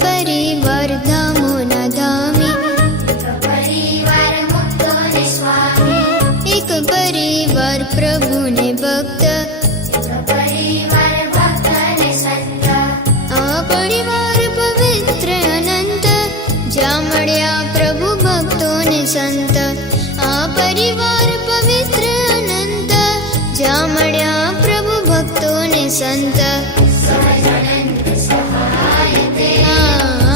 પરિવાર ધામોના ધામી, પરિવાર મુક્તોને સ્વામી, એક પરિવાર પ્રભુને ભક્ત, પરિવાર ભક્તને સંત. આ પરિવાર પવિત્ર અનંત, જ્યાં મળ્યા પ્રભુ ભક્તોને સંત. આ પરિવાર પવિત્ર અનંત, જ્યાં મળ્યા પ્રભુ ભક્તોને સંત. સહજાનંદ સહાયતે,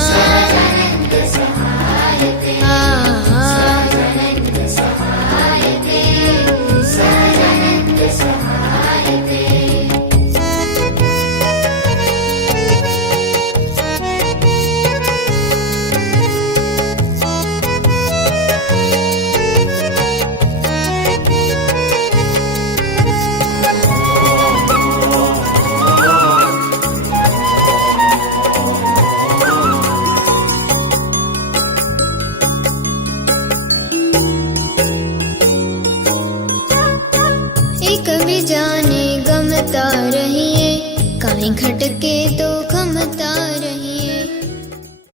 સહજાનંદ સહાયતે, સહજાનંદ સહાયતે, સહજાનંદ સહાયતે. એકબીજાને ગમતા રહીએ, કાંઈ ખટકે તો